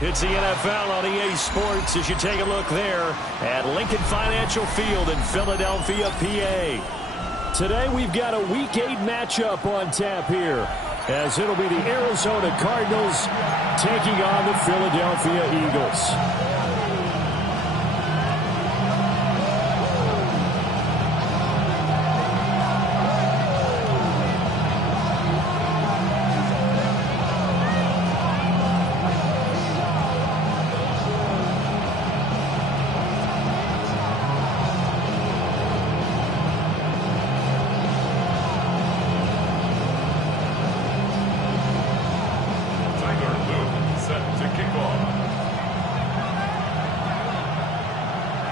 It's the NFL on EA Sports as you take a look there at Lincoln Financial Field in Philadelphia, PA. Today we've got a Week 8 matchup on tap here, as it'll be the Arizona Cardinals taking on the Philadelphia Eagles.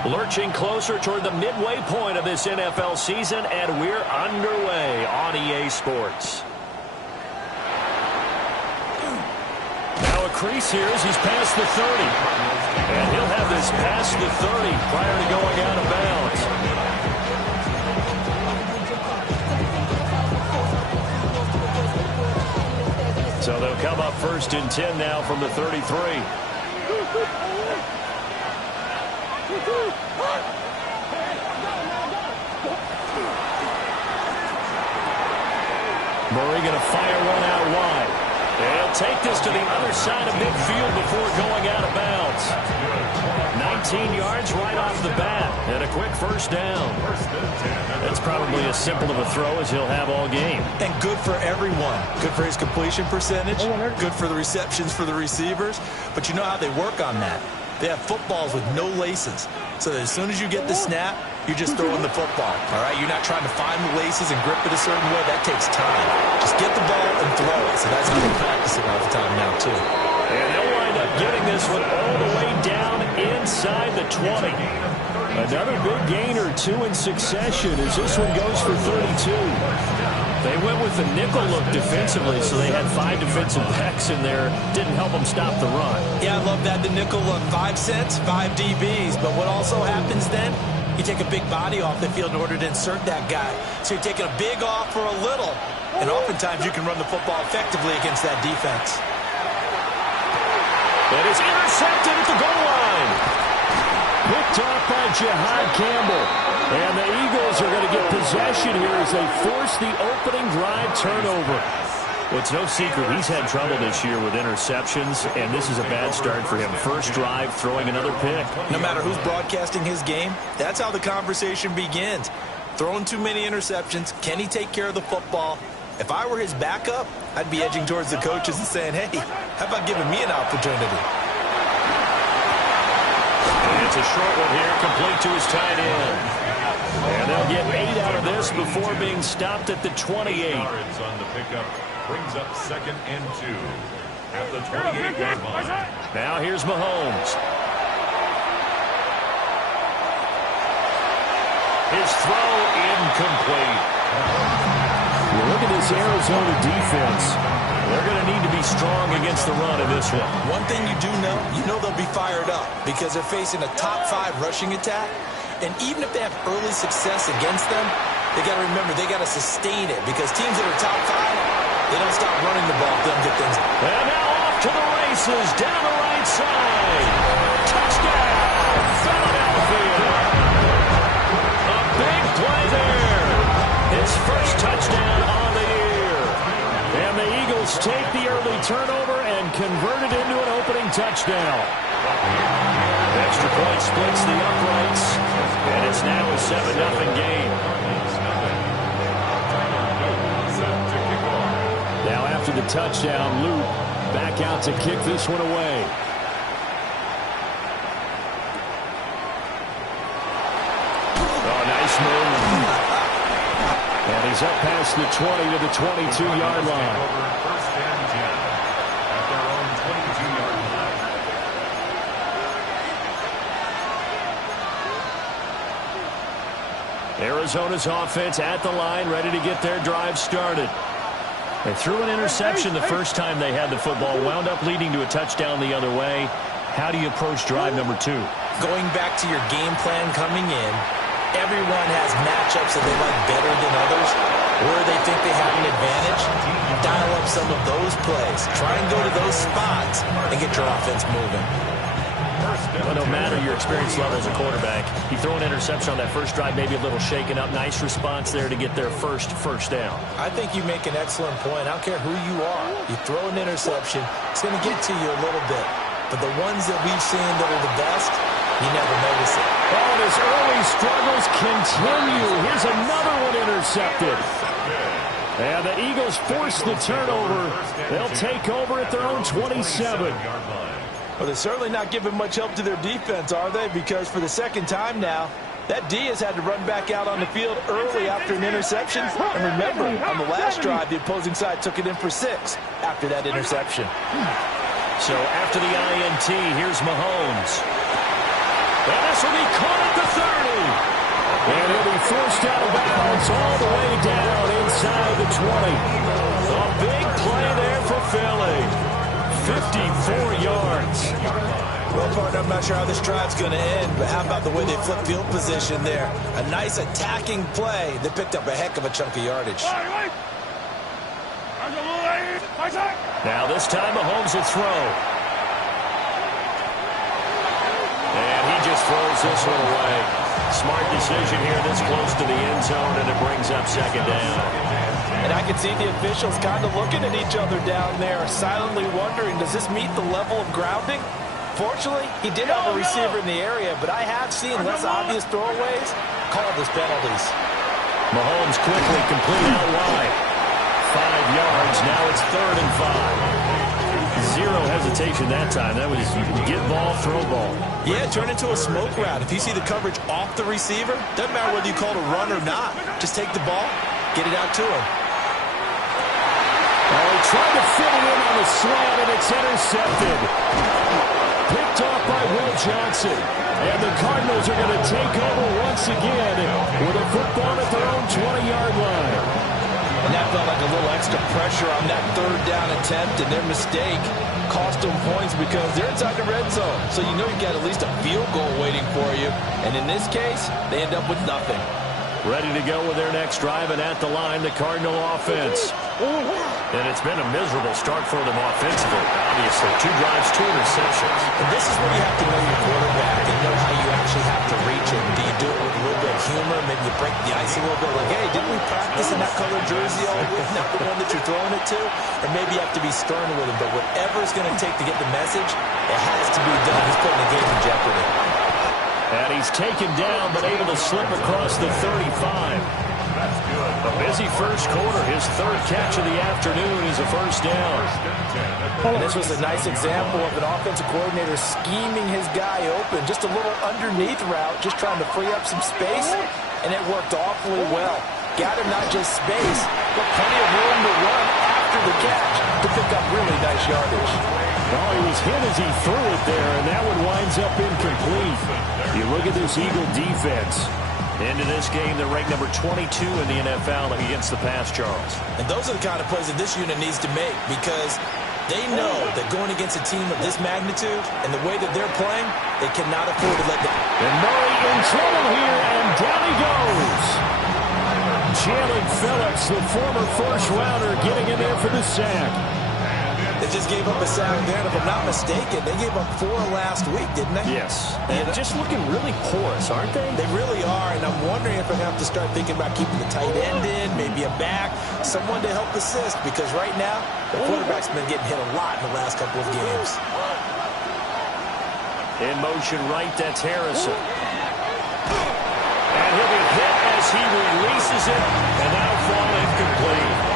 Lurching closer toward the midway point of this NFL season, and we're underway on EA Sports. Now a crease here as he's past the 30. And he'll have this past the 30 prior to going out of bounds. So they'll come up 1st and 10 now from the 33. Murray going to fire one out wide. They'll take this to the other side of midfield before going out of bounds. 19 yards right off the bat, and a quick first down. That's probably as simple of a throw as he'll have all game. And good for everyone. Good for his completion percentage. Good for the receptions for the receivers. But you know how they work on that. They have footballs with no laces. So that as soon as you get the snap, you're just throwing the football. All right? You're not trying to find the laces and grip it a certain way. That takes time. Just get the ball and throw it. So that's how they practice it all the time now, too. And they'll wind up getting this one all the way down inside the 20. Another big gain or two in succession as this one goes for 32. They went with the nickel look defensively, so they had 5 defensive backs in there. Didn't help them stop the run. Yeah, I love that. The nickel look, 5 cents, 5 DBs. But what also happens then, you take a big body off the field in order to insert that guy. So you're taking a big off for a little. And oftentimes you can run the football effectively against that defense. It is intercepted at the goal line. Picked off by Jihad Campbell. And the Eagles are going to get possession here as they force the opening drive turnover. Well, it's no secret he's had trouble this year with interceptions, and this is a bad start for him. First drive, throwing another pick. No matter who's broadcasting his game, that's how the conversation begins. Throwing too many interceptions. Can he take care of the football? If I were his backup, I'd be edging towards the coaches and saying, hey, how about giving me an opportunity? It's a short one here, complete to his tight end. And they'll get 8 out of this before being stopped at the 28. Yards on the pickup brings up 2nd and 2 at the 28-yard line. Now here's Mahomes. His throw incomplete. You look at this Arizona defense. They're going to need to be strong against the run in this one. One thing you do know, they'll be fired up because they're facing a top 5 rushing attack. And even if they have early success against them, they got to remember they got to sustain it because teams that are top 5, they don't stop running the ball if they don't get things. And now off to the races down the right side. Touchdown, Philadelphia. A big play there. His first touchdown on the year. And the Eagles take the early turnover and convert it into an opening touchdown. Extra point splits the uprights, and it's now a 7-0 game. Now after the touchdown, Luke back out to kick this one away. Oh, nice move. And he's up past the 20 to the 22-yard line. First and 10 at their own 22-yard line. Arizona's offense at the line, ready to get their drive started. They threw an interception the first time they had the football, wound up leading to a touchdown the other way. How do you approach drive number 2? Going back to your game plan coming in, everyone has matchups that they like better than others. where they think they have an advantage, dial up some of those plays. Try and go to those spots and get your offense moving. Well, no matter your experience level as a quarterback, you throw an interception on that first drive, maybe a little shaken up. Nice response there to get their first down. I think you make an excellent point. I don't care who you are. You throw an interception, it's going to get to you a little bit. But the ones that we've seen that are the best, you never notice it. Oh, and his early struggles continue. Here's another one intercepted. And the Eagles force the turnover. They'll take over at their own 27. Well, they're certainly not giving much help to their defense, are they? Because for the second time now, that D has had to run back out on the field early after an interception. And remember, on the last drive, the opposing side took it in for 6 after that interception. So after the INT, here's Mahomes. And this will be caught at the 30. And he'll be forced out of bounds all the way down inside the 20. A big play there for Philly. 54 yards. Well, partner, I'm not sure how this drive's going to end, but how about the way they flip field position there? A nice attacking play that picked up a heck of a chunk of yardage. Now this time Mahomes will throw. And he just throws this one away. Smart decision here this close to the end zone, and it brings up second down. And I can see the officials kind of looking at each other down there, silently wondering, does this meet the level of grounding? Fortunately, he did have a receiver in the area, but I have seen less obvious throwaways called as penalties. Mahomes quickly complete out wide. 5 yards. Now it's 3rd and 5. Zero hesitation that time. That was get ball, throw ball. Yeah, turn into a smoke route. If you see the coverage off the receiver, doesn't matter whether you call it a run or not. Just take the ball, get it out to him. Oh, he tried to fit it in on the slant, and it's intercepted. Picked off by Will Johnson. And the Cardinals are going to take over once again with a football at their own 20-yard line. And that felt like a little extra pressure on that 3rd down attempt, and their mistake cost them points because they're inside the red zone. So you know you've got at least a field goal waiting for you. And in this case, they end up with nothing. Ready to go with their next drive, and at the line, the Cardinal offense. And it's been a miserable start for them offensively, obviously. 2 drives, 2 interceptions. And this is where you have to know your quarterback and know how you actually have to reach him. Do you do it with a little bit of humor? Maybe you break the ice a little bit like, hey, didn't we practice in that colored jersey all week? Not the one that you're throwing it to? Or maybe you have to be stern with him. But whatever it's going to take to get the message, it has to be done. He's putting the game in jeopardy. And he's taken down, but able to slip across the 35. A busy first quarter. His 3rd catch of the afternoon is a first down. And this was a nice example of an offensive coordinator scheming his guy open. Just a little underneath route, just trying to free up some space, and it worked awfully well. Got him not just space, but plenty of room to run after the catch to pick up really nice yardage. Well, he was hit as he threw it there, and that one winds up incomplete. You look at this Eagle defense. Into this game, they're ranked number 22 in the NFL against the pass, Charles. And those are the kind of plays that this unit needs to make because they know that going against a team of this magnitude and the way that they're playing, they cannot afford to let them. And Murray in trouble here, and down he goes. Jalen Phillips, the former first-rounder, getting in there for the sack. They just gave up a sack there, and if I'm not mistaken, they gave up 4 last week, didn't they? Yes. And just looking really porous, aren't they? They really are, and I'm wondering if they're going to have to start thinking about keeping the tight end in, maybe a back, someone to help assist, because right now, the quarterback's been getting hit a lot in the last couple of games. In motion right, that's Harrison. And he'll be hit as he releases it, and that'll fall incomplete.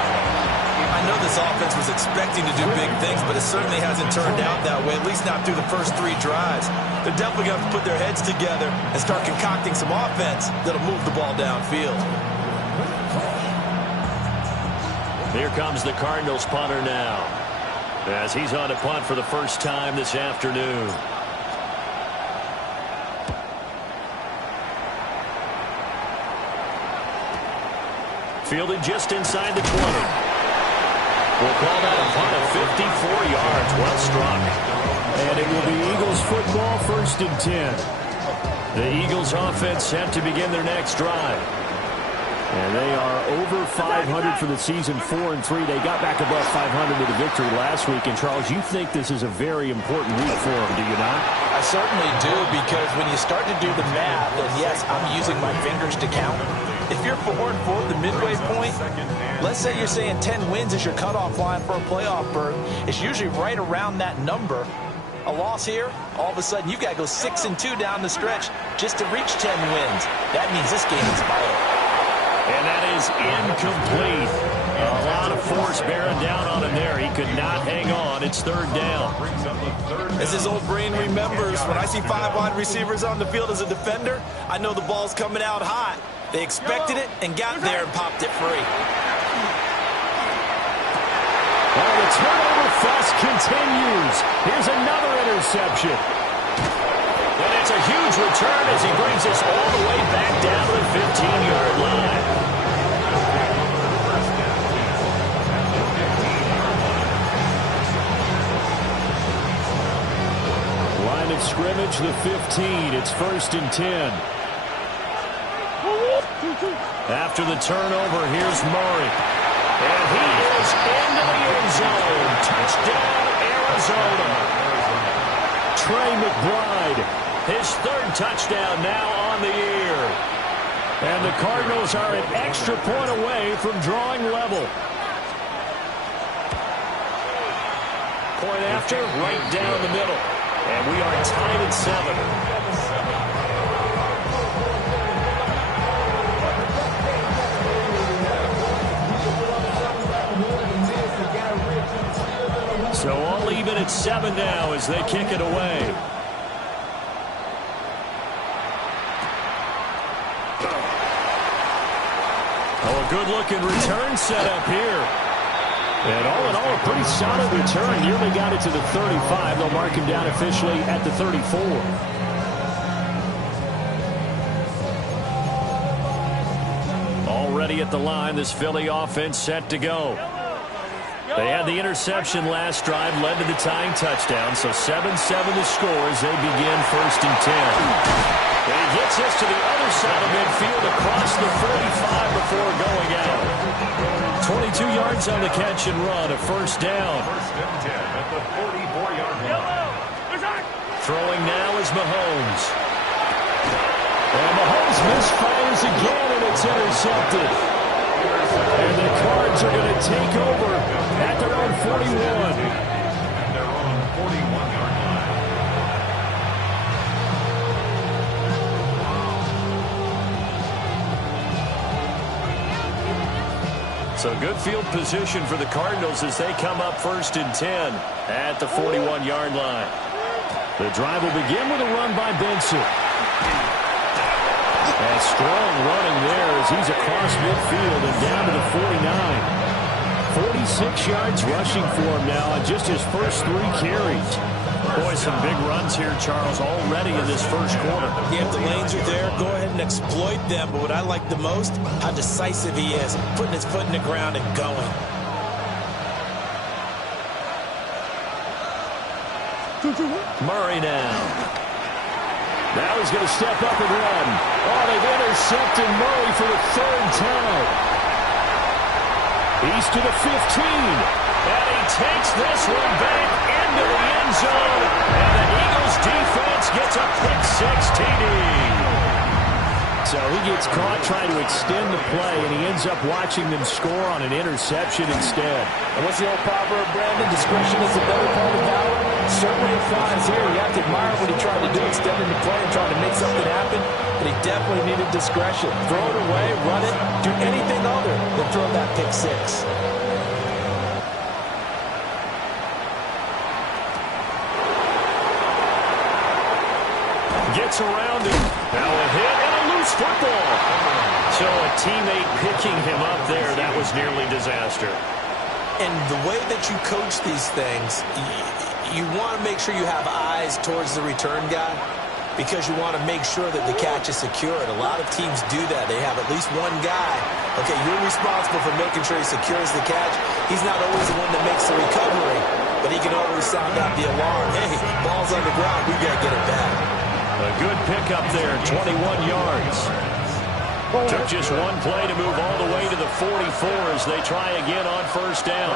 I know this offense was expecting to do big things, but it certainly hasn't turned out that way, at least not through the first 3 drives. They're definitely going to have to put their heads together and start concocting some offense that'll move the ball downfield. Here comes the Cardinals punter now, as he's on to punt for the first time this afternoon. Fielded just inside the 20. We'll call that a punt of 54 yards. Well struck. And it will be Eagles football, 1st and 10. The Eagles offense set to begin their next drive. And they are over 500 for the season, 4-3. They got back above 500 with a victory last week. And, Charles, you think this is a very important week for them, do you not? I certainly do, because when you start to do the math, and yes, I'm using my fingers to count. If you're 4-4 the midway point, let's say you're saying 10 wins is your cutoff line for a playoff berth. It's usually right around that number. A loss here, all of a sudden you've got to go 6-2 down the stretch just to reach 10 wins. That means this game is vital. And that is incomplete. A lot of force bearing down on him there. He could not hang on. It's third down. As his old brain remembers, when I see 5 wide receivers on the field as a defender, I know the ball's coming out hot. They expected it and got there and popped it free. Well, the turnover fuss continues. Here's another interception. And it's a huge return as he brings us all the way back down to the 15-yard line. Line of scrimmage, the 15. It's 1st and 10. After the turnover, here's Murray. And he is into the end zone. Touchdown, Arizona. Trey McBride. His 3rd touchdown now on the year. And the Cardinals are an extra point away from drawing level. Point after, right down the middle. And we are tied at 7. So all even at 7 now as they kick it away. Oh, a good-looking return set up here. And all in all, a pretty solid return. Nearly got it to the 35. They'll mark him down officially at the 34. Already at the line, this Philly offense set to go. They had the interception last drive, led to the tying touchdown, so 7-7 the score as they begin 1st and 10. And he gets us to the other side of midfield across the 45 before going out. 22 yards on the catch and run, a 1st down. 1st and 10 at the 44-yard line. Throwing now is Mahomes. And Mahomes misfires again, and it's intercepted. And the Cards are going to take over at their own 41. At their own 41-yard line. So good field position for the Cardinals as they come up 1st and 10 at the 41-yard line. The drive will begin with a run by Benson. And strong running there as he's across midfield and down to the 49. 46 yards rushing for him now on just his first 3 carries. Boy, some big runs here, Charles, already in this first quarter. Yeah, if the lanes are there, go ahead and exploit them. But what I like the most, how decisive he is, putting his foot in the ground and going. Murray now. Now he's going to step up and run. Oh, they've intercepted Murray for the 3rd time. He's to the 15. And he takes this one back into the end zone. And the Eagles defense gets a quick 6 TD. So he gets caught trying to extend the play, and he ends up watching them score on an interception instead. And what's the old proverb, Brandon? Discretion is the better part of valor. Certainly applies here. You have to admire what he tried to do, extending the play and trying to make something happen. But he definitely needed discretion. Throw it away, run it, do anything other than throw that pick 6. Gets around him. Now a hit and a loose football. So a teammate picking him up there, that was nearly disaster. And the way that you coach these things, you want to make sure you have eyes towards the return guy because you want to make sure that the catch is secured. A lot of teams do that. They have at least one guy. Okay, you're responsible for making sure he secures the catch. He's not always the one that makes the recovery, but he can always sound out the alarm. Hey, ball's on the ground. We got to get it back. A good pickup there, 21 yards. Took just one play to move all the way to the 44 as they try again on first down.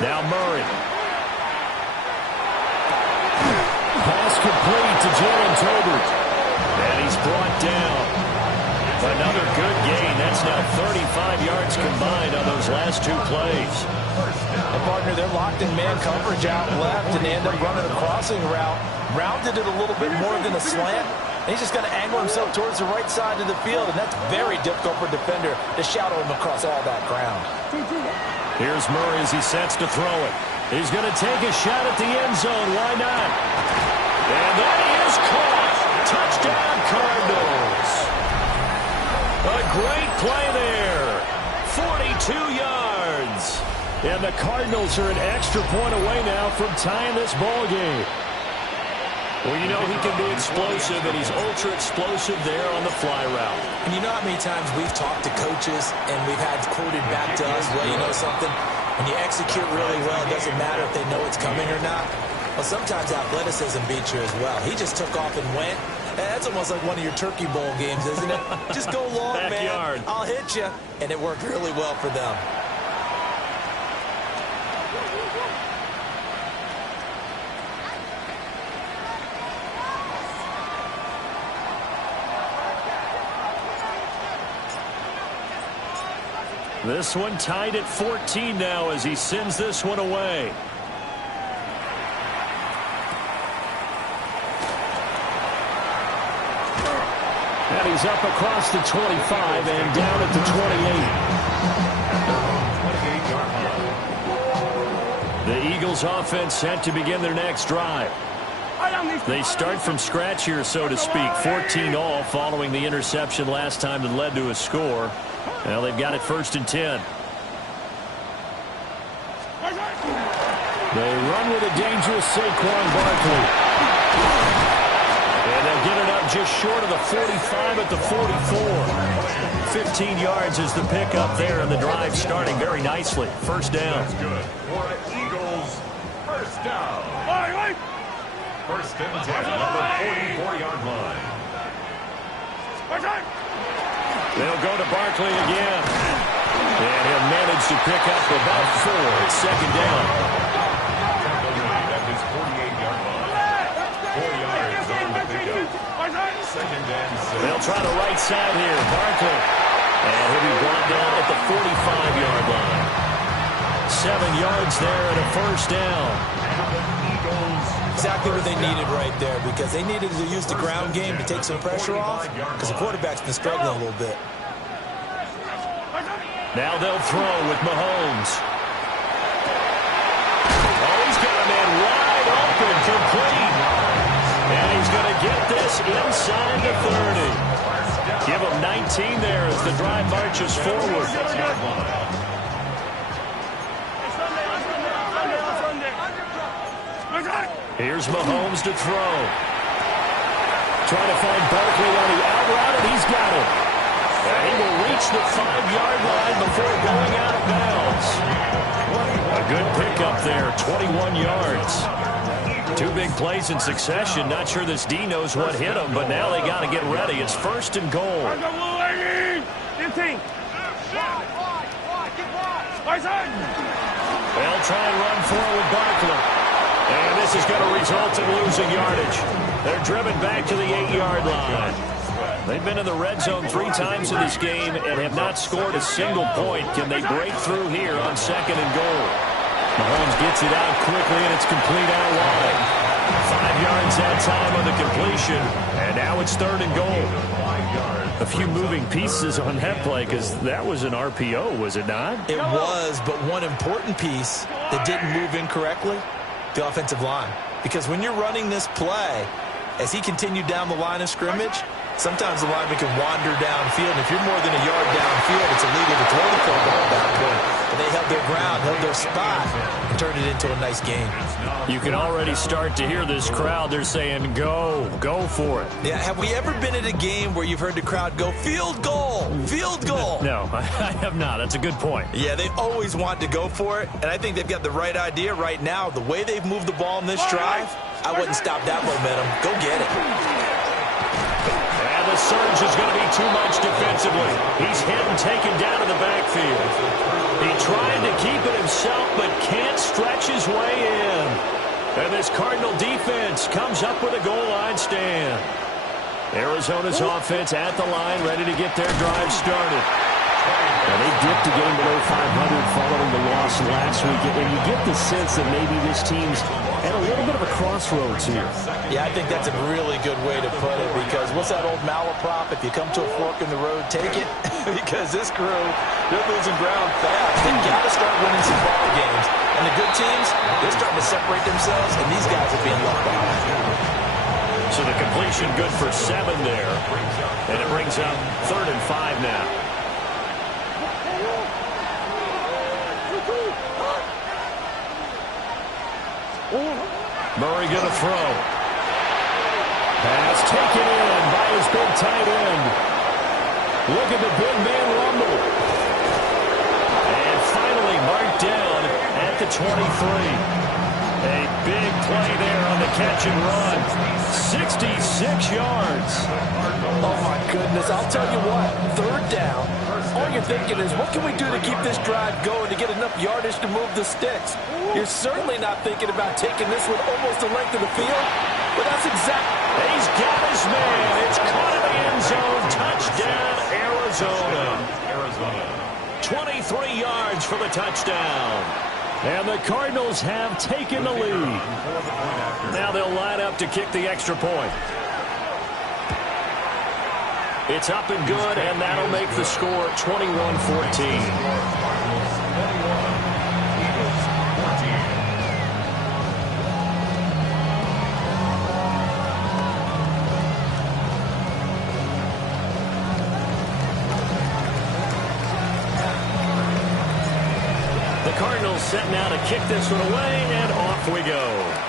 Now Murray. Pass complete to Jalen Tolbert. And he's brought down. Another good gain. That's now 35 yards combined on those last two plays. And partner, they're locked in man coverage out left, and they end up running a crossing route. Rounded it a little bit more than a slant. And he's just going to angle himself towards the right side of the field, and that's very difficult for a defender to shadow him across all that ground. Here's Murray as he sets to throw it. He's going to take a shot at the end zone. Why not? And that is caught. Touchdown, Cardinals. A great play there. 42 yards. And the Cardinals are an extra point away now from tying this ball game. Well, you know he can be explosive, and he's ultra-explosive there on the fly route. And you know how many times we've talked to coaches, and we've had quoted back to us, well, you know something? When you execute really well, it doesn't matter if they know it's coming or not. Well, sometimes athleticism beats you as well. He just took off and went. That's almost like one of your Turkey Bowl games, isn't it? Just go long, Backyard. man. I'll hit you. And it worked really well for them. This one tied at 14 now as he sends this one away. And he's up across the 25 and down at the 28. The Eagles offense set to begin their next drive. They start from scratch here, so to speak. 14-all following the interception last time that led to a score. Well, they've got it 1st and 10. They run with a dangerous Saquon Barkley. And they'll get it up just short of the 45 at the 44. 15 yards is the pickup there, and the drive starting very nicely. First down. That's good for Eagles. First down. 1st and 10 on the 44-yard line. They'll go to Barkley again. And he'll manage to pick up about 4 at 2nd down. At his 48-yard line. 4 yards on the pickup. 2nd and 6. They'll try the right side here. Barkley. And he'll be brought down at the 45-yard line. 7 yards there and a 1st down. Exactly what they needed right there, because they needed to use the ground game to take some pressure off, because the quarterback's been struggling a little bit. Now they'll throw with Mahomes. Oh, he's got a man wide open, complete. And he's going to get this inside the 30. Give him 19 there as the drive marches forward. Here's Mahomes to throw. Trying to find Barkley on the out route, and he's got it. And he will reach the 5-yard line before going out of bounds. A good pickup there, 21 yards. 2 big plays in succession. Not sure this D knows what hit him, but now they got to get ready. It's 1st and goal. They'll try and run forward with Barkley. And this is going to result in losing yardage. They're driven back to the 8-yard line. They've been in the red zone 3 times in this game and have not scored a single point. Can they break through here on 2nd and goal? Mahomes gets it out quickly, and it's complete out wide. 5 yards that time on the completion, and now it's 3rd and goal. A few moving pieces on that play, because that was an RPO, was it not? It was, but one important piece that didn't move incorrectly, the offensive line. Because when you're running this play, as he continued down the line of scrimmage, sometimes the lineman can wander downfield. And if you're more than a yard downfield, it's illegal to throw the football at that point. But they held their ground, held their spot, and turned it into a nice game. You can already start to hear this crowd. They're saying, go for it. Yeah, have we ever been at a game where you've heard the crowd go, field goal, field goal? No, I have not. That's a good point. Yeah, they always want to go for it, and I think they've got the right idea right now. The way they've moved the ball in this drive, I wouldn't stop that momentum. Go get it. the surge is going to be too much defensively. He's hit and taken down in the backfield. He tried to keep it himself, but can't stretch his way in. And this Cardinal defense comes up with a goal line stand. Arizona's offense at the line, ready to get their drive started. Now, they dipped a game below 500 following the loss last week, and you get the sense that maybe this team's at a little bit of a crossroads here. Yeah, I think that's a really good way to put it, because what's that old malaprop? If you come to a fork in the road, take it. Because this crew, they're losing ground fast. They got to start winning some ball games. And the good teams, they're starting to separate themselves, and these guys are being left behind. So the completion good for 7 there. And it brings up 3rd and 5 now. Murray going to throw. Pass taken in by his big tight end. Look at the big man rumble. And finally marked down at the 23. A big play there on the catch and run. 66 yards. Oh, my goodness. I'll tell you what, 3rd down, all you're thinking is, what can we do to keep this drive going to get enough yardage to move the sticks? You're certainly not thinking about taking this one almost the length of the field, but that's exactly. He's got his man. It's caught in the end zone. Touchdown, Arizona. 23 yards for the touchdown. And the Cardinals have taken the lead. Now they'll line up to kick the extra point. It's up and good, and that'll make the score 21-14. The Cardinals set now to kick this one away, and off we go.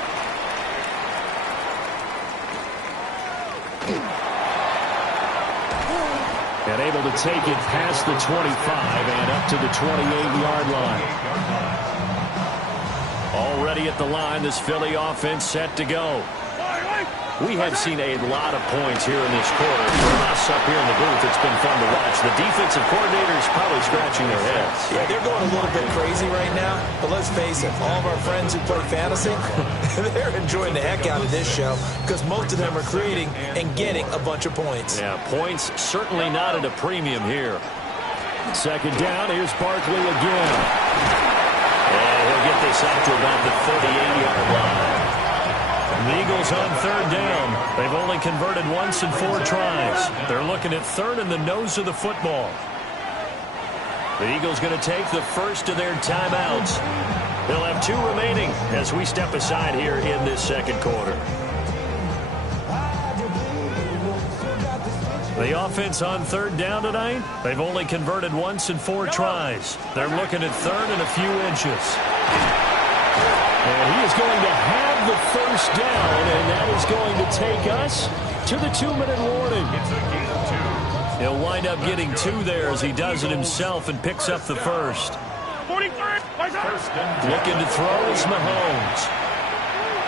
And able to take it past the 25 and up to the 28-yard line. Already at the line, this Philly offense set to go. We have seen a lot of points here in this quarter. For us up here in the booth, it's been fun to watch. The defensive coordinators probably scratching their heads. Yeah, they're going a little bit crazy right now. But let's face it, all of our friends who play fantasy, they're enjoying the heck out of this show because most of them are creating and getting a bunch of points. Yeah, points certainly not at a premium here. 2nd down, here's Barkley again. And he'll get this out to about the 38-yard line. The Eagles on 3rd down. They've only converted once in 4 tries. They're looking at 3rd in the nose of the football. The Eagles going to take the first of their timeouts. They'll have 2 remaining as we step aside here in this 2nd quarter. The offense on 3rd down tonight, they've only converted once in 4 tries. They're looking at 3rd and a few inches. And he is going to have the first down, and that is going to take us to the 2-minute warning. He'll wind up getting 2 there as he does it himself and picks up the first. Looking to throw is Mahomes.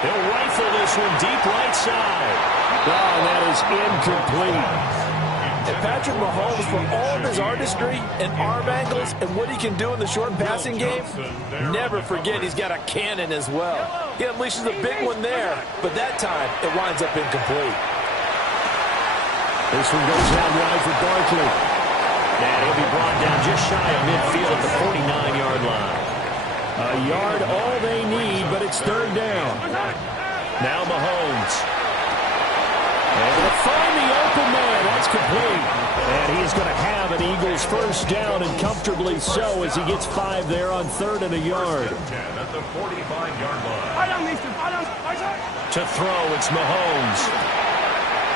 He'll rifle this one deep right side. Oh, that is incomplete. And Patrick Mahomes, for all of his artistry and arm angles and what he can do in the short passing game, never forget he's got a cannon as well. He unleashes a big one there, but that time it winds up incomplete. This one goes out wide for Barkley. And he'll be brought down just shy of midfield at the 49-yard line. A yard all they need, but it's 3rd down. Now Mahomes. Able to find the open man. That's complete. And he's going to have an Eagles first down, and comfortably so, as he gets 5 there on 3rd and a yard. At the 45-yard line. To throw, it's Mahomes.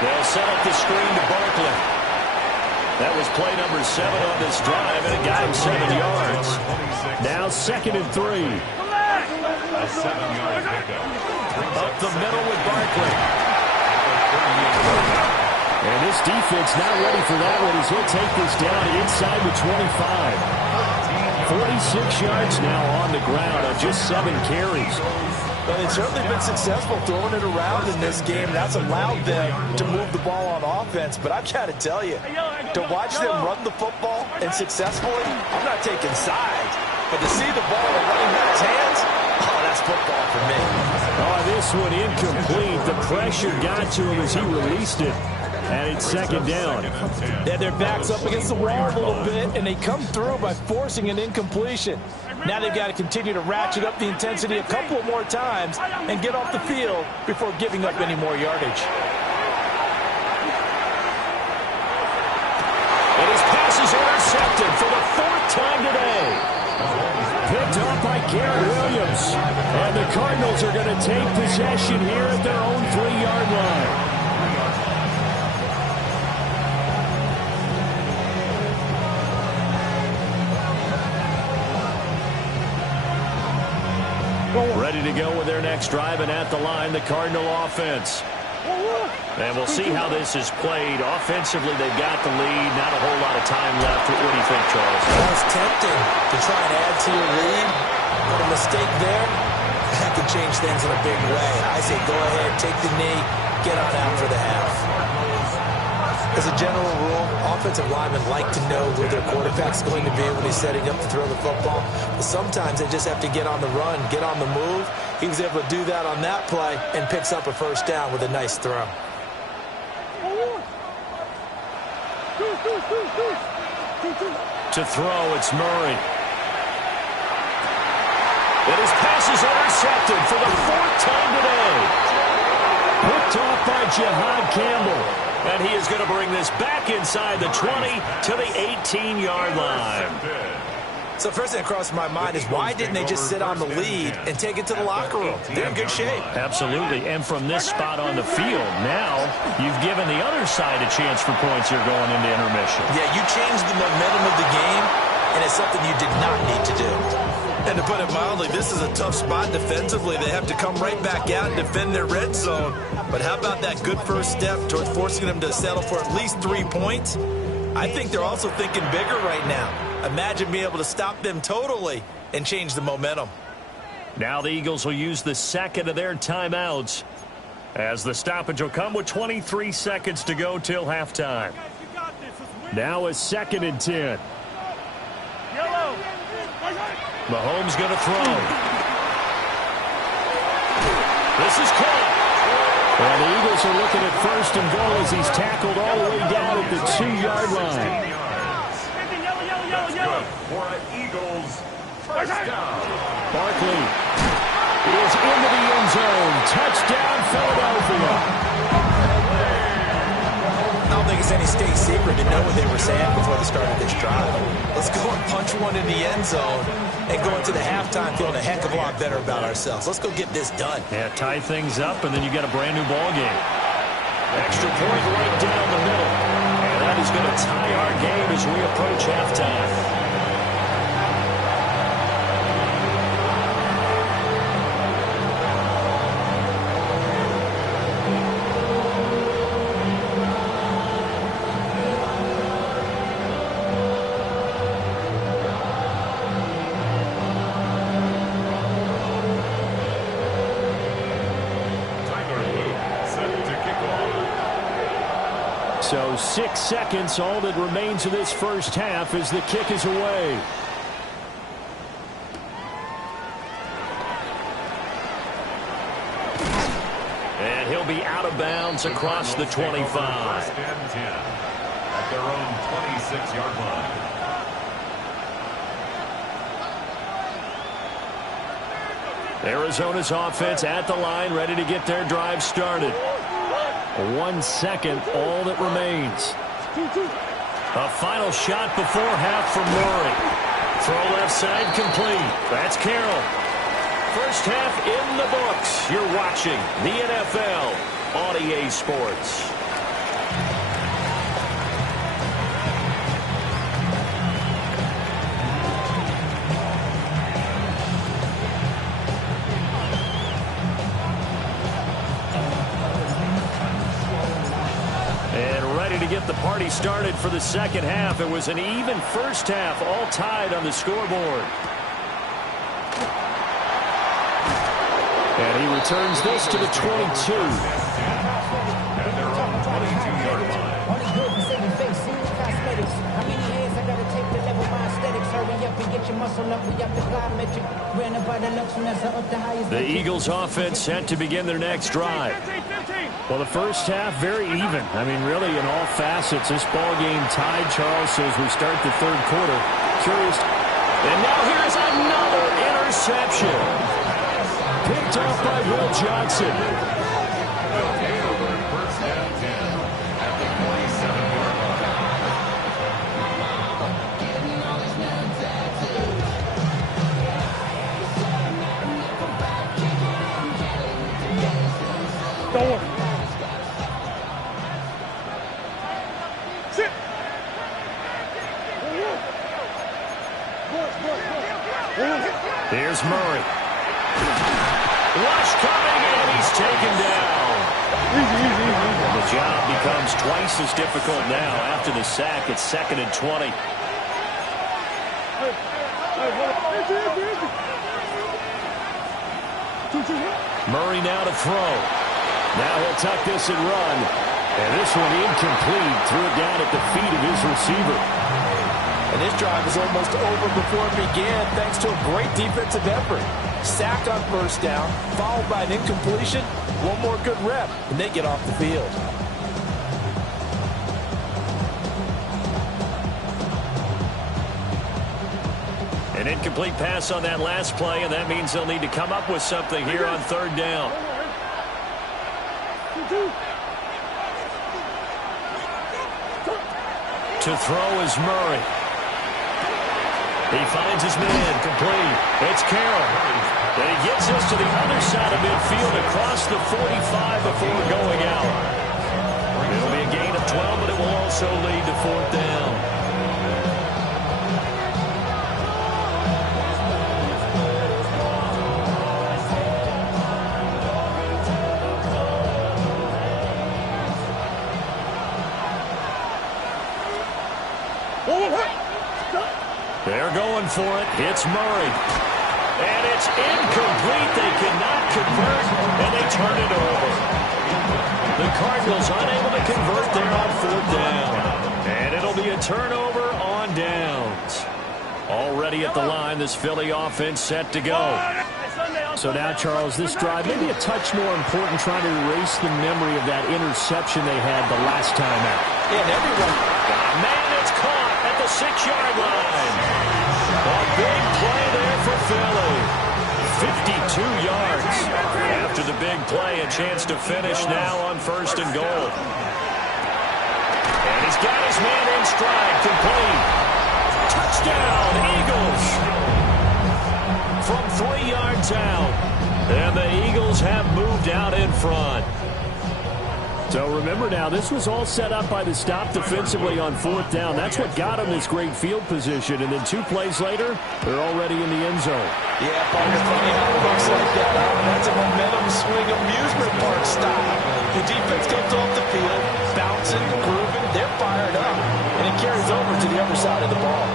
They'll set up the screen to Barkley. That was play number 7 on this drive, and it got him 7 yards. Now 2nd and 3. A 7-yard pickup. Up the middle with Barkley. And this defense not ready for that one as he'll take this down inside the 25. 46 yards now on the ground on just 7 carries. Well, they've certainly been successful throwing it around in this game. That's allowed them to move the ball on offense. But I've got to tell you, to watch them run the football and successfully, I'm not taking sides. But to see the ball in the running back's hands, oh, that's football for me. Oh, this one incomplete. The pressure got to him as he released it. And it's second down. Yeah, their back's up against the wall a little bit, and they come through by forcing an incompletion. Now they've got to continue to ratchet up the intensity a couple of more times and get off the field before giving up any more yardage. And his pass is intercepted for the 4th time today. Picked off by Garrett Williams. And the Cardinals are going to take possession here at their own 3-yard line. Ready to go with their next drive, and at the line, the Cardinal offense. And we'll see how this is played. Offensively, they've got the lead. Not a whole lot of time left. What do you think, Charles? Well, it's tempting to try and add to your lead, but a mistake there, that could change things in a big way. I say go ahead, take the knee, get on out for the half. As a general rule, offensive linemen like to know where their quarterback's going to be when he's setting up to throw the football. But sometimes they just have to get on the run, get on the move. He was able to do that on that play and picks up a first down with a nice throw. To throw, it's Murray. And his pass is intercepted for the 4th time today. Picked off by Jihad Campbell. And he is going to bring this back inside the 20 to the 18-yard line. So first thing that crossed my mind is why didn't they just sit on the lead and take it to the locker room? They're in good shape. Absolutely. And from this spot on the field, now you've given the other side a chance for points here going into intermission. Yeah, you changed the momentum of the game, and it's something you did not need to do. And to put it mildly, this is a tough spot defensively. They have to come right back out and defend their red zone. But how about that good first step towards forcing them to settle for at least 3 points? I think they're also thinking bigger right now. Imagine being able to stop them totally and change the momentum. Now the Eagles will use the second of their timeouts as the stoppage will come with 23 seconds to go till halftime. Now a 2nd and 10. Mahomes going to throw. This is caught. And the Eagles are looking at 1st and goal as he's tackled all the way down at the 2-yard line. For an Eagles first down. Barkley is into the end zone. Touchdown, Philadelphia. I don't think it's any state secret to know what they were saying before the start of this drive. Let's go and punch one in the end zone and go into the halftime feeling a heck of a lot better about ourselves. Let's go get this done. Yeah, tie things up, and then you got a brand new ball game. Extra point right down the middle. And that is going to tie our game as we approach halftime. So 6 seconds, all that remains of this first half as the kick is away. And he'll be out of bounds across the 25. First and 10 at their own 26-yard line. Arizona's offense at the line, ready to get their drive started. 1 second, all that remains. A final shot before half from Murray. Throw left side complete. That's Carroll. First half in the books. You're watching the NFL on EA Sports. Get the party started for the second half. It was an even first half, all tied on the scoreboard. And he returns this to the 22. At their own 22-yard line. Only good for saving face, seeing cosmetics. How many hands I gotta take to level my aesthetics? Hurry up and get your muscle up. We got the plyometric. Ran up by the Luxembourg up the highest. The Eagles offense set to begin their next drive. Well, the first half, very even. I mean, really, in all facets, this ball game tied, Charles, so as we start the third quarter. Curious. And now here's another interception. Picked off by Will Johnson. They'll take over first down 10 at the 47-yard Here's Murray. Rush coming, and he's taken down. The job becomes twice as difficult now. After the sack, it's 2nd and 20. Murray now to throw. Now he'll tuck this and run. And this one incomplete. Threw it down at the feet of his receiver. And this drive is almost over before it began thanks to a great defensive effort. Sack on first down, followed by an incompletion. One more good rep, and they get off the field. An incomplete pass on that last play, and that means they'll need to come up with something here on third down. To throw is Murray. He finds his man, complete. It's Carroll. And he gets us to the other side of midfield across the 45 before going out. It'll be a gain of 12, but it will also lead to fourth down. They're going for it. It's Murray. And it's incomplete. They cannot convert, and they turn it over. The Cardinals unable to convert there on fourth down. And it'll be a turnover on downs. Already at the line, this Philly offense set to go. So now, Charles, this drive maybe a touch more important, trying to erase the memory of that interception they had the last time out. Yeah, and everyone. Man, it's caught at the 6-yard line. A big play there for Philly. 52 yards. After the big play, a chance to finish now on 1st and goal. And he's got his man in stride, complete. Touchdown, Eagles. From 3 yards out. And the Eagles have moved out in front. So remember now, this was all set up by the stop defensively on fourth down. That's what got them this great field position. And then 2 plays later, they're already in the end zone. Yeah, Parker, funny how it looks like that. That's a momentum swing amusement park style. The defense comes off the field, bouncing, grooving, they're fired up. And it carries over to the other side of the ball.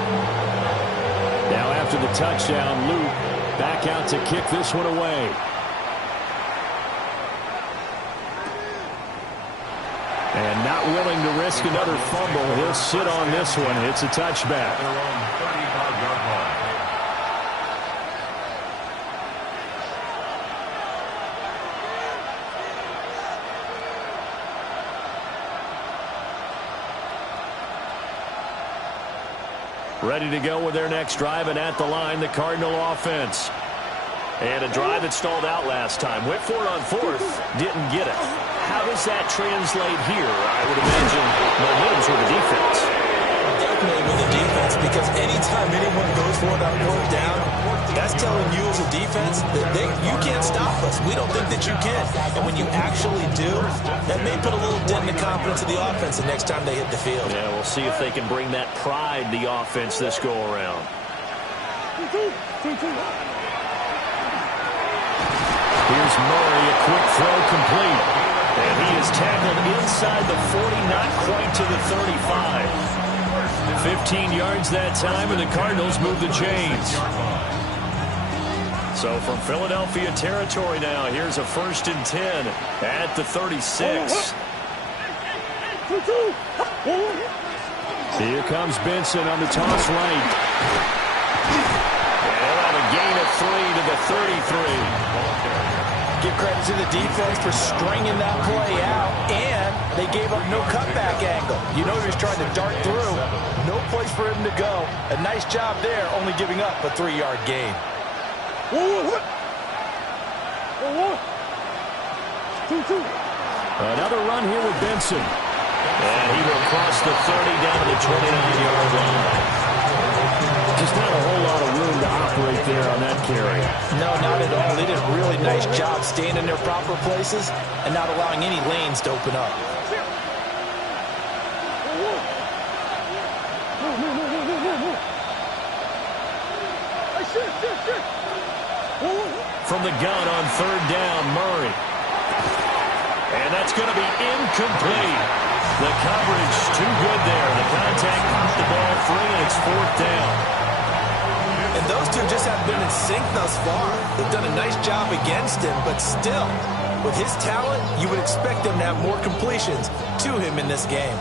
Now after the touchdown, Luke back out to kick this one away. And not willing to risk another fumble. He'll sit on this one. It's a touchback. Their own 35-yard line. Ready to go with their next drive, and at the line, the Cardinal offense. And a drive that stalled out last time. Went for it on fourth. Didn't get it. How does that translate here? I would imagine momentum's with the defense. Definitely with the defense, because anytime anyone goes for it on fourth down, that's telling you as a defense that you can't stop us. We don't think that you can. And when you actually do, that may put a little dent in the confidence of the offense the next time they hit the field. Yeah, we'll see if they can bring that pride, the offense, this go-around. Here's Murray, a quick throw complete. And he is tackled inside the 40, not quite to the 35. 15 yards that time, and the Cardinals move the chains. So from Philadelphia territory now, here's a 1st and 10 at the 36. Here comes Benson on the toss right. And they'll have a gain of 3 to the 33. Give credit to the defense for stringing that play out, and they gave up no cutback angle. You know he was trying to dart through. No place for him to go. A nice job there, only giving up a 3-yard gain. Another run here with Benson. And he will cross the 30 down to the 29-yard line. Just not a whole lot of room to operate there on that carry. No, not at all. They did a really nice job staying in their proper places and not allowing any lanes to open up. From the gun on 3rd down, Murray. And that's going to be incomplete. The coverage too good there. The contact knocked the ball free, and it's 4th down. And those two just haven't been in sync thus far. They've done a nice job against him, but still, with his talent, you would expect them to have more completions to him in this game.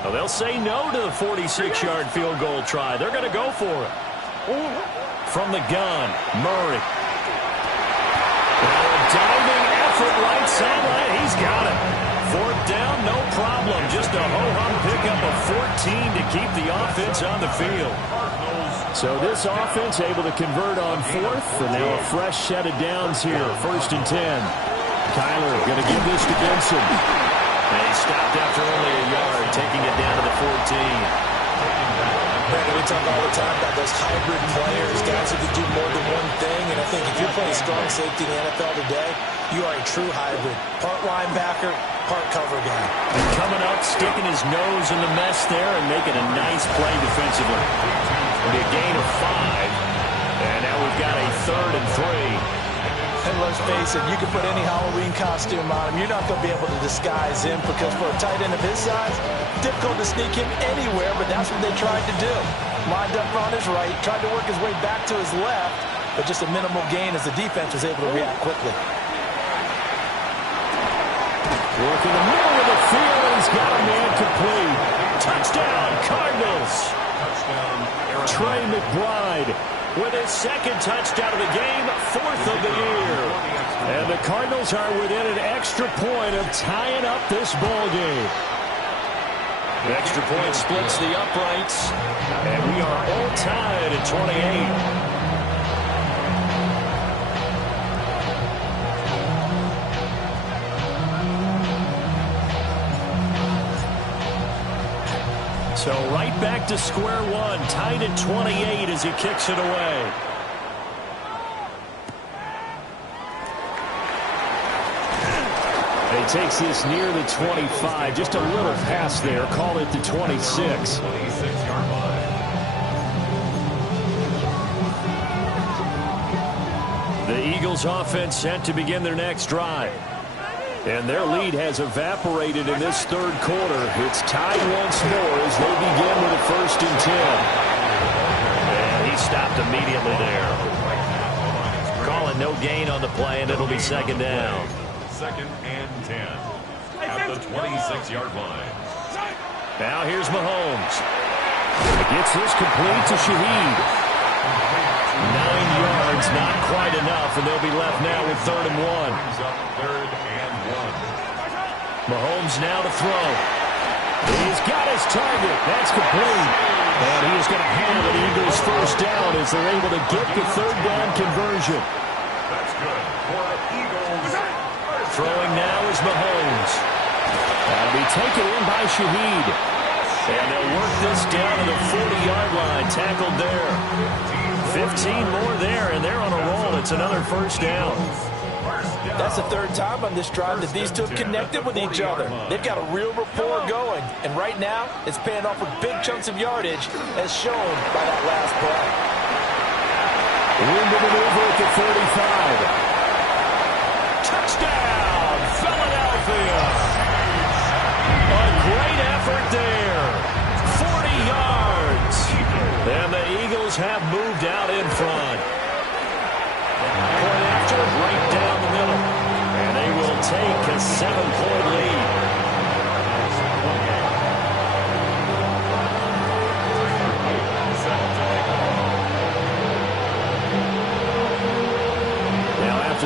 Well, they'll say no to the 46-yard field goal try. They're going to go for it. From the gun, Murray. Now a diving effort right sideline. He's got it. 4th down, no problem. Just a ho-hum pickup of 14 to keep the offense on the field. So this offense able to convert on 4th, and now a fresh set of downs here. 1st and 10. Kyler going to give this to Benson. And he stopped after only a yard, taking it down to the 14. Brandon, we talk all the time about those hybrid players, guys who can do more than one thing, and I think if you're playing strong safety in the NFL today, you are a true hybrid. Part linebacker, part cover guy. And coming up, sticking his nose in the mess there and making a nice play defensively. It'll be a gain of 5, and now we've got a 3rd and 3. And let's face it, you can put any Halloween costume on him. You're not going to be able to disguise him because for a tight end of his size, difficult to sneak him anywhere, but that's what they tried to do. Lined up on his right, tried to work his way back to his left, but just a minimal gain as the defense was able to react quickly. Work in the middle of the field, and he's got a man complete. Touchdown, Cardinals. Trey McBride with his 2nd touchdown of the game, 4th of the year. And the Cardinals are within an extra point of tying up this ball game. The extra point splits the uprights, and we are all tied at 28. So right back to square one, tied at 28 as he kicks it away. He takes this near the 25, just a little past there, call it the 26. 26-yard line. The Eagles offense set to begin their next drive. And their lead has evaporated in this 3rd quarter. It's tied once more as they begin with a 1st and 10. And he stopped immediately there. Calling no gain on the play, and it'll be 2nd down. 2nd and 10 at the 26-yard line. Now here's Mahomes. Gets this complete to Shaheed. 9 yards, not quite enough, and they'll be left now with 3rd and 1. Brings up 3rd and 1. Mahomes now to throw. He's got his target. That's complete. And he is going to have an Eagles 1st down as they're able to get the 3rd down conversion. That's good for the Eagles. Throwing now is Mahomes. That'll be taken in by Shaheed. And they'll work this down to the 40-yard line. Tackled there. 15 more there, and they're on a roll. It's another 1st down. That's the 3rd time on this drive that these two have connected with each other. They've got a real rapport going, and right now it's paying off with big chunks of yardage, as shown by that last play. Room to maneuver at the 35. Touchdown, Philadelphia! A great effort there. 40 yards. And the Eagles have moved out in front.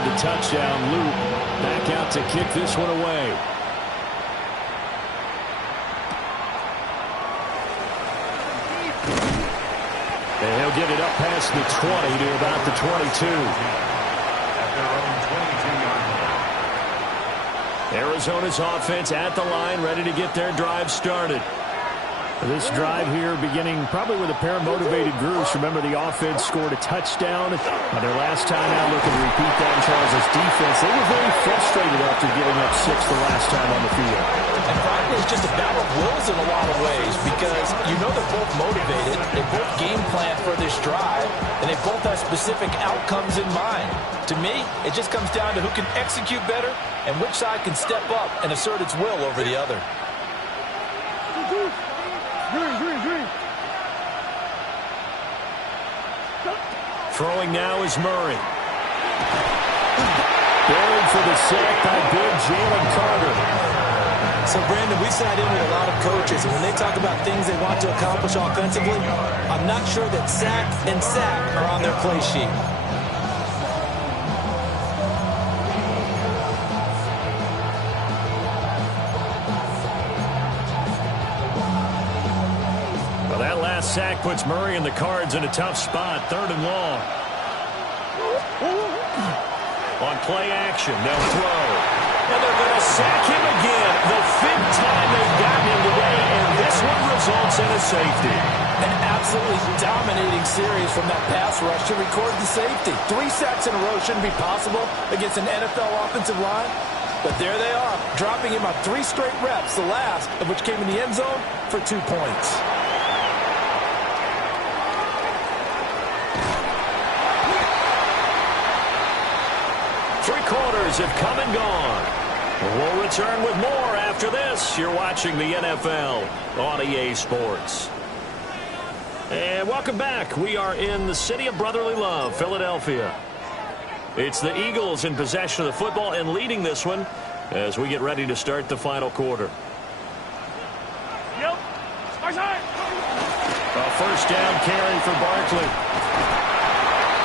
the touchdown loop. Back out to kick this one away. And he'll get it up past the 20 to about the 22. At their own 22-yard line. Arizona's offense at the line, ready to get their drive started. This drive here beginning probably with a pair of motivated groups. Remember, the offense scored a touchdown on their last time out. Looking to repeat that in Charles' defense. They were very frustrated after giving up 6 the last time on the field. And frankly, it's just a battle of wills in a lot of ways because you know they're both motivated. They both game plan for this drive, and they both have specific outcomes in mind. To me, it just comes down to who can execute better and which side can step up and assert its will over the other. Throwing now is Murray. Buried for the sack by big Jalen Carter. So, Brandon, we sat in with a lot of coaches, and when they talk about things they want to accomplish offensively, I'm not sure that sack and sack are on their play sheet. Well, that last sack puts Murray and the Cards in a tough spot, 3rd and long. On play action, they'll throw. And they're going to sack him again. The 5th time they've gotten him today, and this one results in a safety. An absolutely dominating series from that pass rush to record the safety. 3 sacks in a row shouldn't be possible against an NFL offensive line. But there they are, dropping him on 3 straight reps, the last of which came in the end zone for 2 points. Quarters have come and gone. We'll return with more after this. You're watching the NFL on EA Sports. And welcome back. We are in the city of brotherly love, Philadelphia. It's the Eagles in possession of the football and leading this one as we get ready to start the final quarter. A first down carry for Barkley.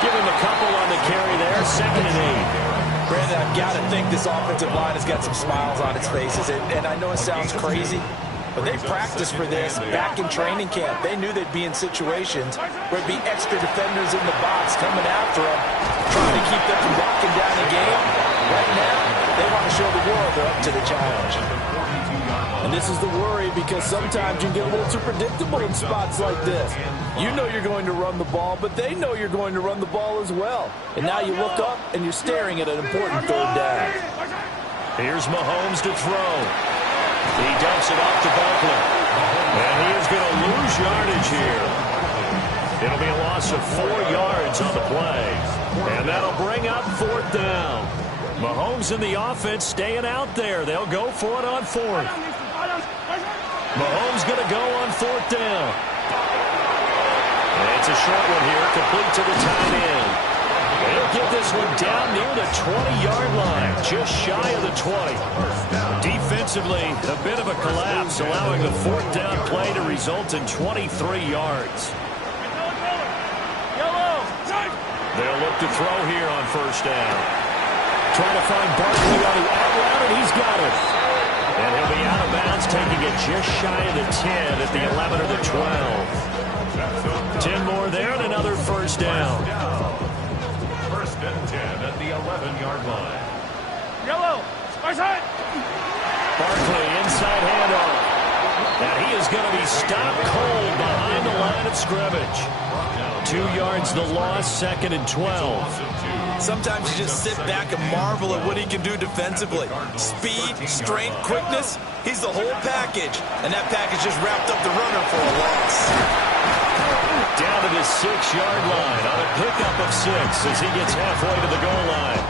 Give him a couple on the carry there. 2nd and 8. Brandon, I've got to think this offensive line has got some smiles on its faces. And I know it sounds crazy, but they practiced for this back in training camp. They knew they'd be in situations where there'd be extra defenders in the box coming after them, trying to keep them from locking down the game. Right now, they want to show the world they're up to the challenge. And this is the worry because sometimes you get a little too predictable in spots like this. You know you're going to run the ball, but they know you're going to run the ball as well. And now you look up and you're staring at an important 3rd down. Here's Mahomes to throw. He dumps it off to Barkley. And he is going to lose yardage here. It'll be a loss of 4 yards on the play. And that'll bring up 4th down. Mahomes and the offense staying out there. They'll go for it on 4th. Mahomes going to go on 4th down. And it's a short one here, complete to the tight end. They'll get this one down near the 20-yard line, just shy of the 20. Defensively, a bit of a collapse, allowing the 4th down play to result in 23 yards. They'll look to throw here on 1st down. Trying to find Barkley on the out route, and he's got it. And he'll be out of bounds, taking it just shy of the 10 at the 11 or the 12. 10 more there and another 1st down. 1st and 10 at the 11-yard line. Barkley, inside handoff. And he is going to be stopped cold behind the line of scrimmage. 2 yards the loss, 2nd and 12. Sometimes you just sit back and marvel at what he can do defensively. Speed, strength, quickness, he's the whole package. And that package just wrapped up the runner for a loss. Down to the 6-yard line on a pickup of 6 as he gets halfway to the goal line.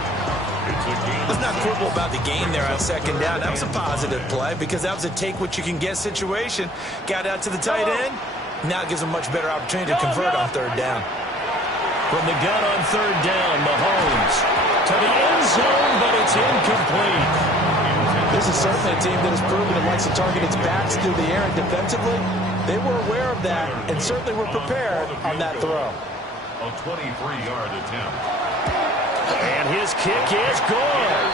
Let's not quibble about the game there on 2nd down. That was a positive play because that was a take-what-you-can-get situation. Got out to the tight end. Now it gives him a much better opportunity to convert on 3rd down. From the gun on 3rd down, Mahomes to the end zone, but it's incomplete. This is certainly a team that has proven it likes to target its backs through the air, and defensively, they were aware of that and certainly were prepared on that throw. A 23-yard attempt. And his kick is good.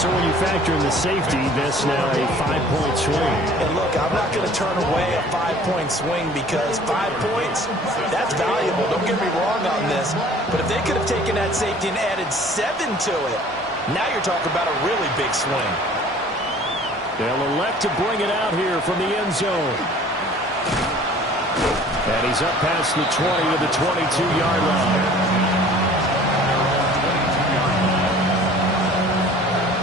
So when you factor in the safety, that's now a 5-point swing. And look, I'm not going to turn away a 5-point swing because 5 points, that's valuable. Don't get me wrong on this. But if they could have taken that safety and added 7 to it, now you're talking about a really big swing. They'll elect to bring it out here from the end zone. And he's up past the 20 to the 22-yard line.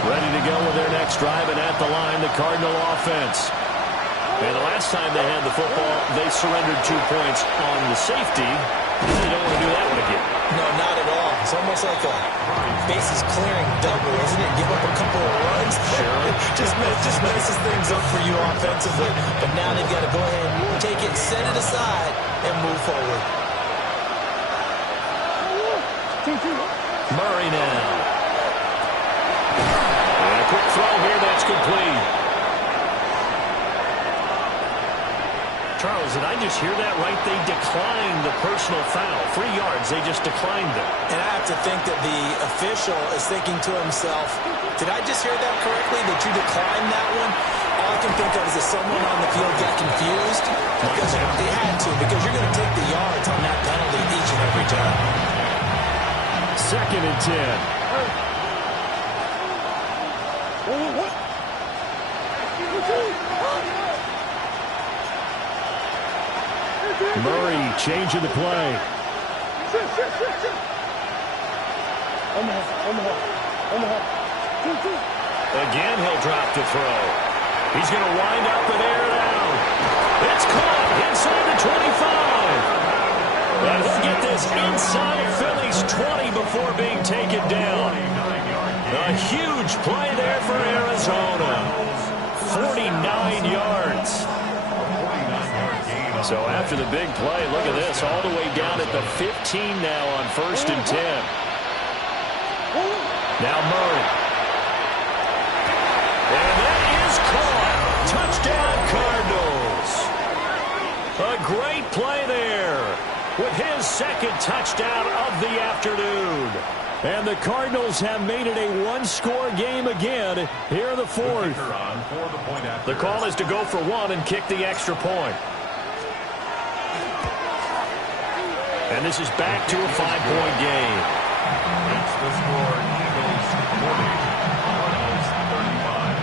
Ready to go with their next drive, and at the line, the Cardinal offense. And the last time they had the football, they surrendered 2 points on the safety. They don't want to do that one again. No, not at all. It's almost like a bases clearing double, isn't it? Give up a couple of runs. Sure. just messes things up for you offensively. But now they've got to go ahead and take it, set it aside, and move forward. Murray now. And a quick throw here, that's complete. Charles, did I just hear that right? They declined the personal foul. 3 yards, they just declined it. And I have to think that the official is thinking to himself, did I just hear that correctly, that you declined that one? All I can think of is that someone on the field got confused. Because they had to, because you're going to take the yards on that penalty each and every time. 2nd and 10. Murray changing the play. Again, he'll drop the throw. He's going to wind up and air it out. It's caught inside the 25. And we'll get this inside of Philly's 20 before being taken down. A huge play there for Arizona. 49 yards. So after the big play, look at this, all the way down at the 15 now on 1st and 10. Now Murray. And that is caught. Touchdown, Cardinals. A great play there with his 2nd touchdown of the afternoon. And the Cardinals have made it a 1-score game again here in the 4th. The call is to go for 1 and kick the extra point. And this is back to a 5-point game. It's the score, Eagles 40, Cardinals 35.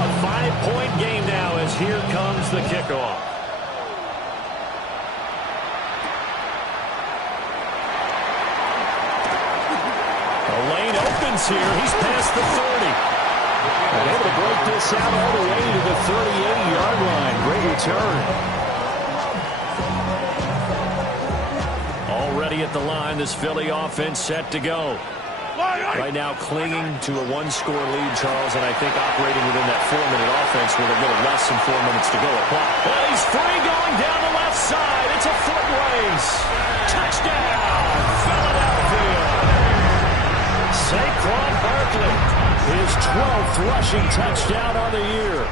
A 5-point game now as here comes the kickoff. A lane opens here. He's past the 30. And able to break this out all the way to the 38-yard line. Great return. Already at the line, this Philly offense set to go. Right now clinging to a 1-score lead, Charles, and I think operating within that 4-minute offense with a little less than 4 minutes to go. Well, he's free going down the left side. It's a foot race. Touchdown, Philadelphia. Saquon Barkley. His 12th rushing touchdown on the year.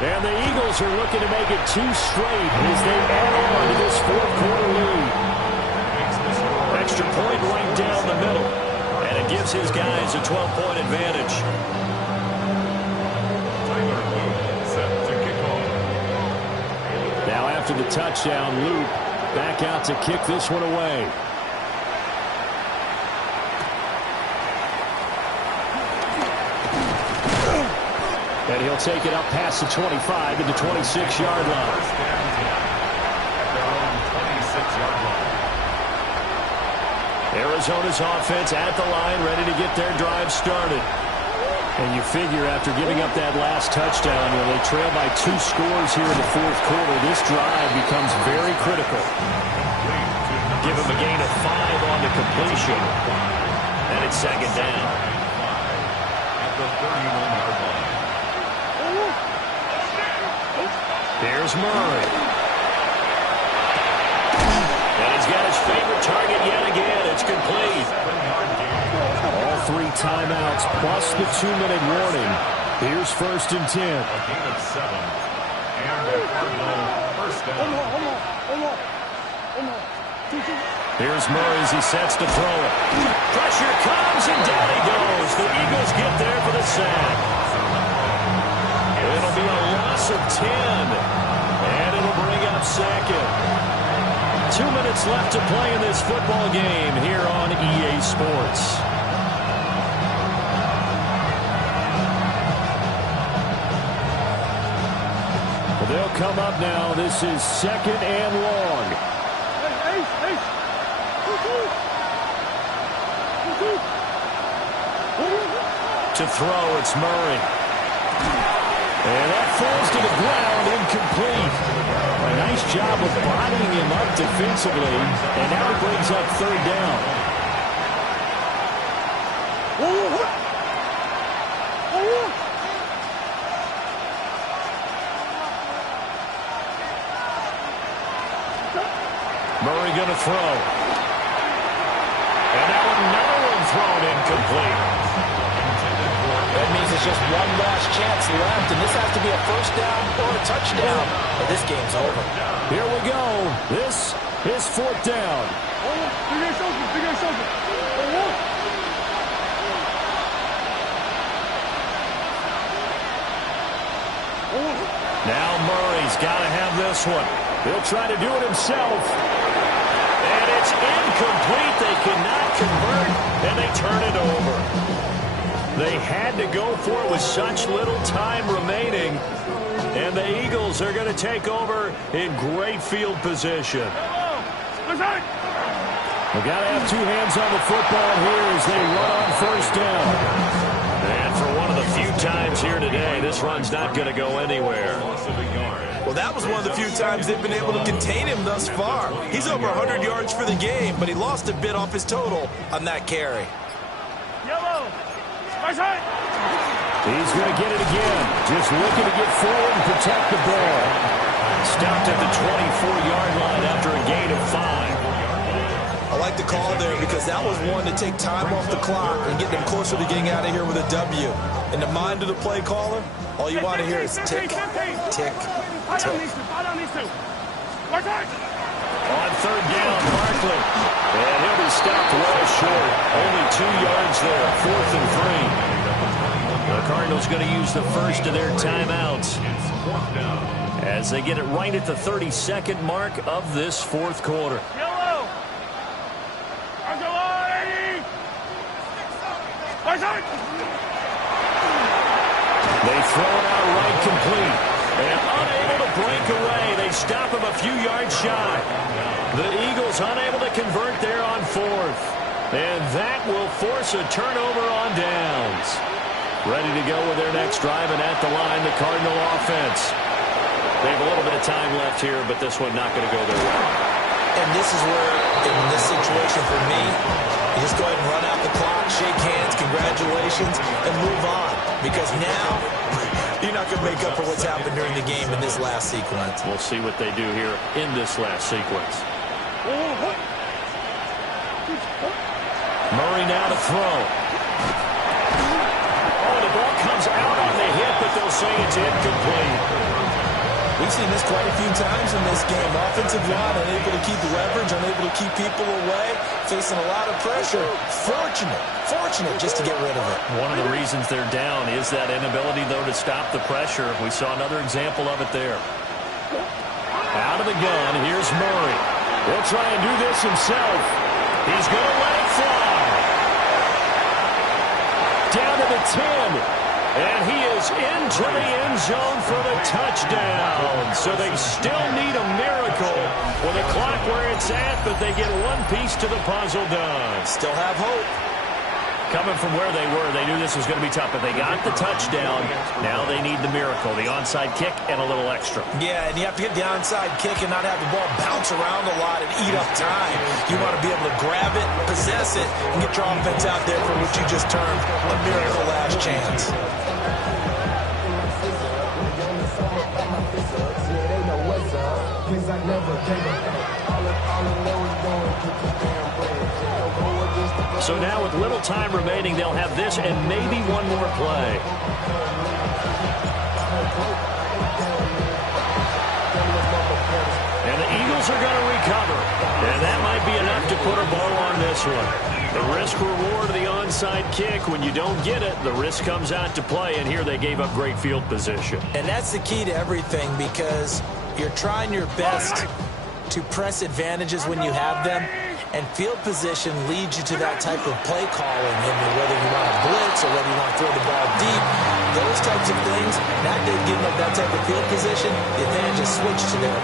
And the Eagles are looking to make it 2 straight as they add on to this 4th-quarter lead. Extra point right down the middle. And it gives his guys a 12-point advantage. Now after the touchdown, Luke back out to kick this one away. And he'll take it up past the 25 to the 26-yard line. Arizona's offense at the line, ready to get their drive started. And you figure after giving up that last touchdown, they trail by 2 scores here in the 4th quarter. This drive becomes very critical. Give them a gain of 5 on the completion. And it's 2nd down. At the 31-yard line. Here's Murray. And he's got his favorite target yet again. It's complete. All 3 timeouts plus the 2-minute warning. Here's 1st and 10. A gain of 7. And a Cardinal 1st down. Here's Murray as he sets to throw it. Pressure comes, and down he goes. The Eagles get there for the sack. It'll be a loss of 10, and it'll bring up second. 2 minutes left to play in this football game here on EA Sports. Well, they'll come up now. This is 2nd and long. To throw, it's Murray. And that falls to the ground, incomplete. A nice job of bodying him up defensively, and now he brings up 3rd down. Murray going to throw. And now another one thrown incomplete. That means it's just one last chance left, and this has to be a 1st down or a touchdown, or this game's over. Here we go. This is 4th down. Now Murray's got to have this one. He'll try to do it himself. And it's incomplete. They cannot convert, and they turn it over. They had to go for it with such little time remaining. And the Eagles are going to take over in great field position. We've got to have 2 hands on the football here as they run on 1st down. And for one of the few times here today, this run's not going to go anywhere. Well, that was one of the few times they've been able to contain him thus far. He's over 100 yards for the game, but he lost a bit off his total on that carry. He's going to get it again. Just looking to get forward and protect the ball. Stopped at the 24-yard line after a gain of 5. I like the call there because that was one to take time off the clock and get them closer to getting out of here with a W. In the mind of the play caller, all you want to hear is tick, tick, tick. On 3rd down, Barkley. And he'll be stopped well short. Only 2 yards there, 4th and 3. The Cardinals going to use the first of their timeouts as they get it right at the 32nd mark of this 4th quarter. They throw it out right complete. And unable to break away. They stop him a few yards shy. The Eagles unable to convert there on 4th. And that will force a turnover on downs. Ready to go with their next drive, and at the line, the Cardinal offense. They have a little bit of time left here, but this one not going to go their way. And this is where, in this situation for me, you just go ahead and run out the clock, shake hands, congratulations, and move on. Because now, you're not going to make up for what's happened during the game in this last sequence. We'll see what they do here in this last sequence. Murray now to throw. Oh, the ball comes out on the hit, but they'll say it's incomplete. We've seen this quite a few times in this game. Offensive line unable to keep leverage, unable to keep people away, facing a lot of pressure. Fortunate just to get rid of it. One of the reasons they're down is that inability, though, to stop the pressure. We saw another example of it there. Out of the gun, here's Murray. He'll try and do this himself. He's going to let it fly. Down to the 10. And he is into the end zone for the touchdown. So they still need a miracle with the clock where it's at, but they get one piece to the puzzle done. Still have hope. Coming from where they were, they knew this was going to be tough, but they got the touchdown. Now they need the miracle, the onside kick and a little extra. Yeah, and you have to get the onside kick and not have the ball bounce around a lot and eat up time. You want to be able to grab it, possess it, and get your offense out there for what you just termed a miracle last chance. So now with little time remaining, they'll have this and maybe one more play. And the Eagles are going to recover. one. The risk reward of the onside kick. When you don't get it, the risk comes out to play, and here they gave up great field position. And that's the key to everything, because you're trying your best to press advantages when you have them, and field position leads you to that type of play calling. And whether you want to blitz or whether you want to throw the ball deep, those types of things, now they've given up that type of field position, the advantage is switched to them.